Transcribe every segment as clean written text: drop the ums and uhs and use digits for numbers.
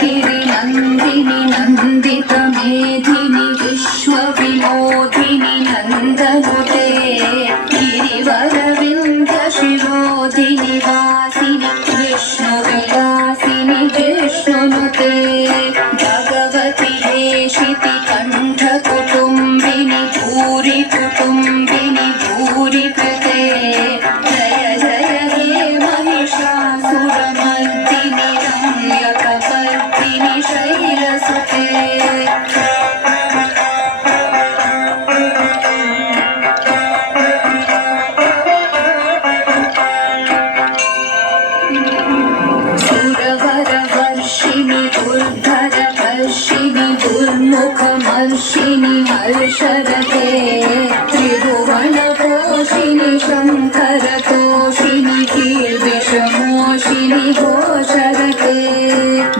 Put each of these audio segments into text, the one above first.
गिरि नन्दिनि नन्दित मेधिनि विश्वविनोदिनि नन्दनुते गिरिवरविन्द शिरोधिनि वासिनि विष्णुविलासिनि जिष्णुनुते भगवति हेशिति कण्ठकुटुम्बिनि भूरि कुटुम्बिनि भूरि कृते जय जय हे महिषासुरमर्दिनि रम्यकपर्दिनि शैलसुते सुरवरवर्षिणि दुर्धरवर्षिणि दुर्मुखमर्षिणि हर्षरते त्रिभुवनपोषिणि शङ्करतोषिणि कीर्तिशमोषिणि घोषरते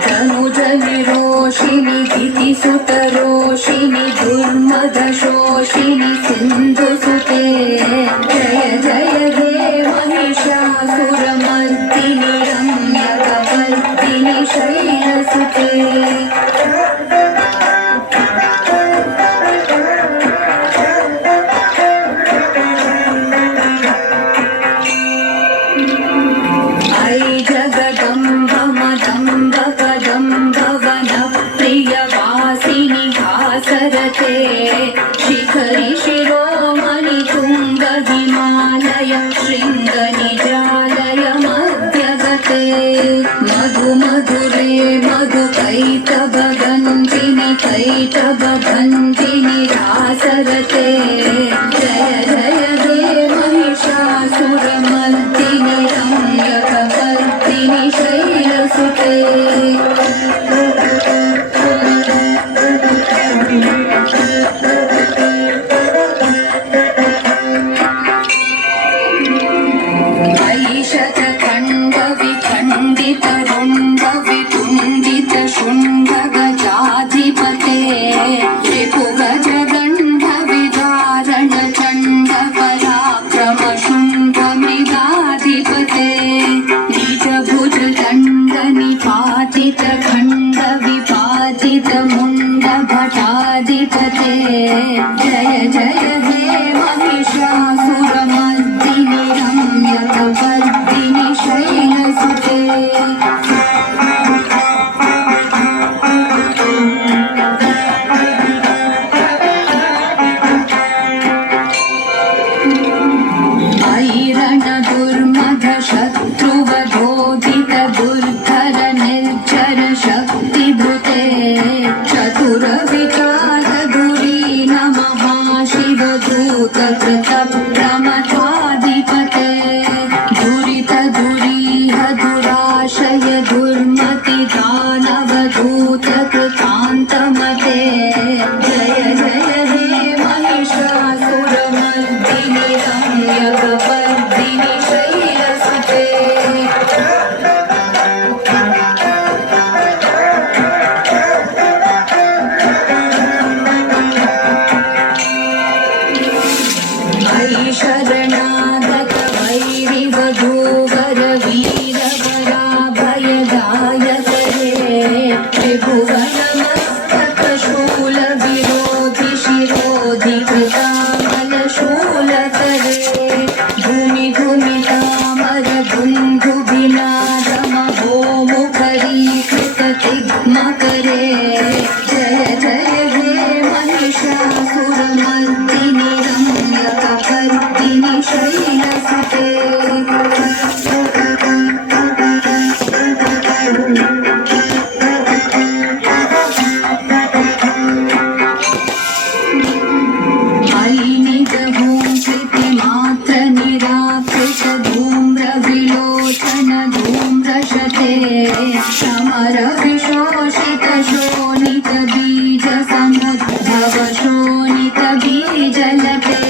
धनुजनिरोषिणि दितिसुतरोषिणि दुर्मदशोषिणि सिन्धुसुते जय जय हे महिषासुरमर्दिनि रम्यकपर्दिनि शैलसुते ऐ जगदम्ब मदम्ब कदम्ब वनप्रियवासिनि भासरते शिखरि शिरोमणि तुङ्ग हिमालय शृङ्गनिजालय मध्यगते मधु मधुरे मधु कैटभगञ्जिनि कैटभभञ्जिनि रासरते जय जय हे महिषासुरमर्दिनि रम्यकपर्दिनि शैलसुते ऐशतखण्डविखण्डितरुण्डवितुण्डित शुण्डगजाधिपते रिपुगजगण्डविदारण चण्डपराक्रम शुण्डमृगाधिपते निजभुजदण्ड निपातित खण्ड विपातित मुण्ड भटाधिपते जय जय हे महिषासुरमर्दिनि रम्यकपर्दिनि शैलसुते ऐरण दुर्मध शत्रुवधोदित दुर्धर निर्जर शक्तिभृते चतुर विचार धुरीन महाशिवदूत कृत प्रमथाधिपते दुरित दुरीह दुराशय दुर्मति दानवदूत कृतान्तमते जय जय हे महिषासुरमर्दिनि रम्यकपर्दिनि शैलसुते ऐ शरणागत वैरिवधूवर वीरवराभयदायक हे त्रिभुवनमस्तकशूलविरोधि शिरोधि कृतामलशूलकरे भूमि भूमितामर बुन्धुभिनादमहोमुखरीकृत तिग्मकरे जय जय हे महिषासुरमर्दिनि रम्यकपर्दिनि शैलसुते ऐनिजहूंकृतिमात्र निराकृत धूम्रविलोचन धूम्रशते समर विशोषित शोणित बीज समुद्भव शोणित बीजलते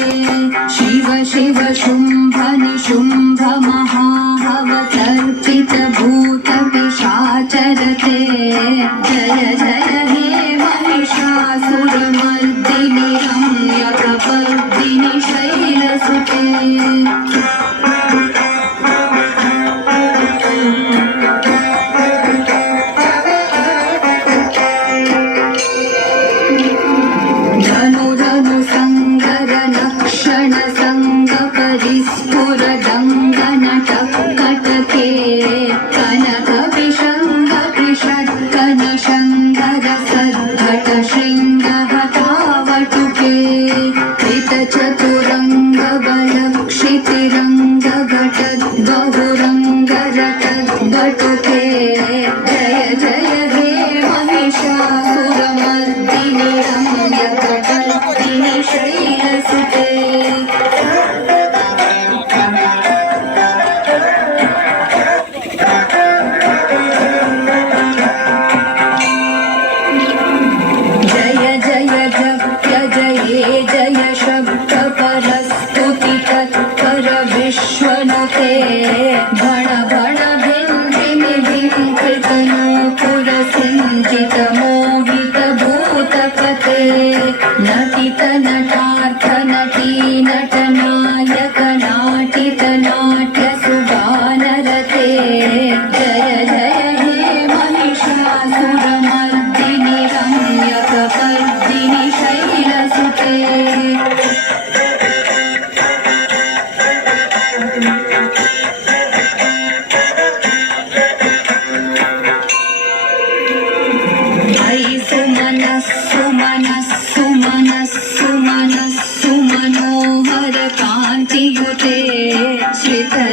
शिव शिव शुम्भ निशुम्भ महाहवतर्पित भूत पिशाचरते जय जय हे महिषासुरमर्दिनि रम्यकपर्दिनि शैलसुते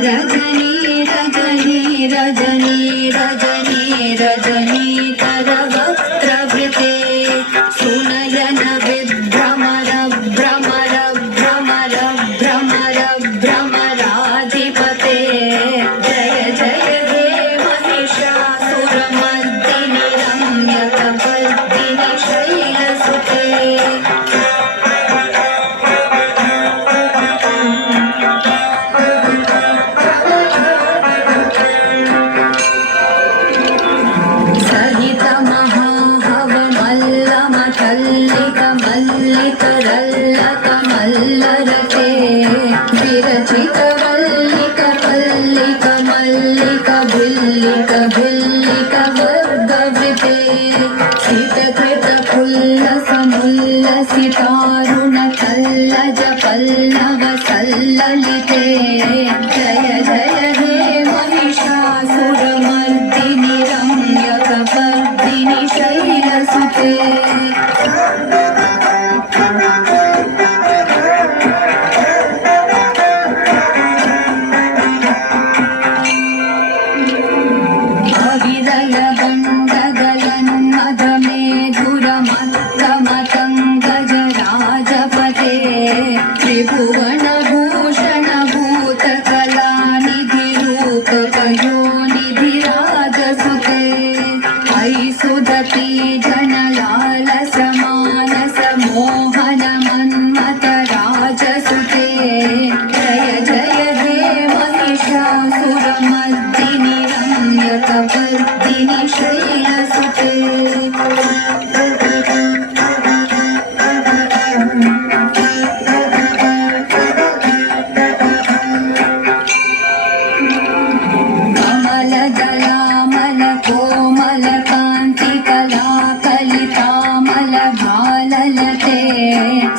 रजनी रजनी रजनी रजनी रजनीतर वक्त्रवृते सुनयन विभ्रमर भ्रमर भ्रमर भ्रमर भ्रमराधिपते जय जय हे महिषासुरमर्दिनि रम्यकपर्दिनि शैलसुते मल्लिकरल्लकमल्लरते विरचितवल्लिक पल्लिक मल्लिक भिल्लिक भिल्लिक वर्गवृते स्थितकृत फुल्लसमुल्लसितारुण कल्लज पल्लव सल्ललिते जय जय हे महिषासुरमर्दिनि रम्यकपर्दिनि शैलसुते त्रिभुवनभूषण भूतकलानिधि रूपकयोनिधिराजसुते अयि सुदती जनलालस मानस मोहन मन्मथ राजसुते जय जय हे महिषासुरमर्दिनि रम्यकपर्दिनि शैलसुते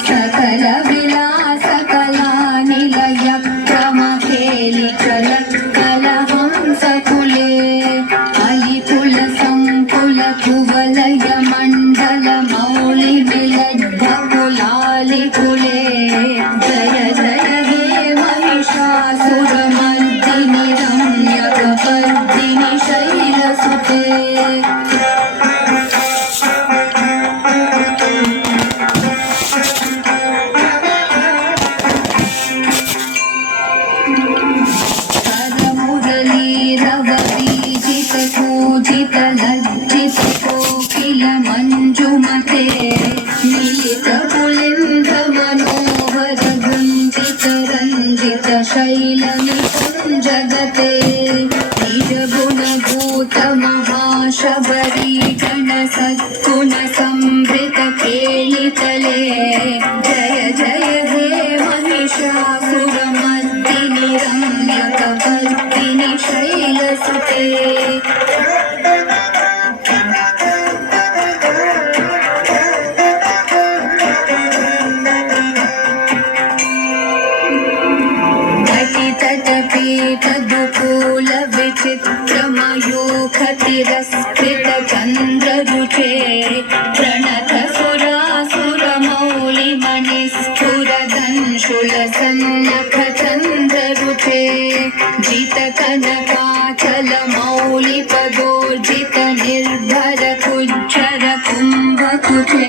सकल विलास कला निलय क्रमखेलि कलहंस कुले अलिकुल संकुल कुवलय मंडल मौलि विलब्ध कुलालि कुले जय जय हे महिषासुरमर्दिनि रम्यकपर्दिनि शैलसुते लज्जित कोकिल मंजुमते नीलित पुलिंद मनोहर गुंजित रंजित शैल निकुंजगते निज गुण भूत महाशबरी गण सद्गुण संभृत केलितले जय जय हे महिषासुरमर्दिनि रम्यकपर्दिनि शैलसुते तदुकूल विचित्रमयूखतिरस्फुट चन्द्ररुचे प्रणत सुरासुरमौलि मणिस्फुरदंशुल सन्नख चन्द्ररुचे जित कनकाचल मौलि पदोर्जित निर्भर कुज्जर कुम्भकुचे